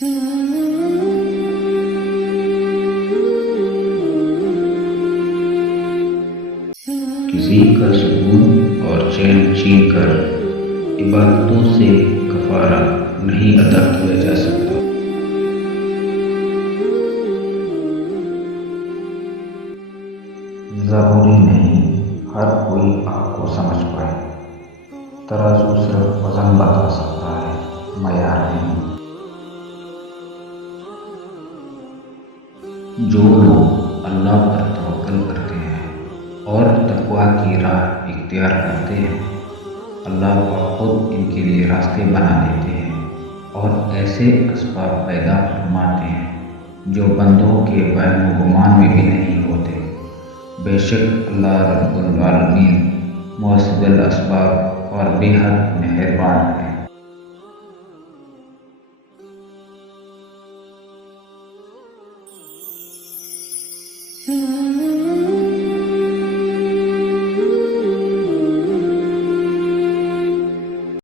کسی کا سکون اور چین چھین کر عبادتوں سے کفارہ نہیں ادا کیا جا سکتا۔ ضروری نہیں ہر کوئی آپ کو سمجھ پائے، ترازو صرف وزن بتا سکتا ہے، معیار نہیں۔ جو لوگ اللہ پر توکل کرتے ہیں اور تقویٰ کی راہ اختیار کرتے ہیں، اللہ خود ان کے لیے راستے بنا دیتے ہیں اور ایسے اسباب پیدا فرماتے ہیں جو بندوں کے وہم و گمان میں بھی نہیں ہوتے۔ بے شک اللہ رب العالمین موثر الاسباب اور بے حد مہربان ہے۔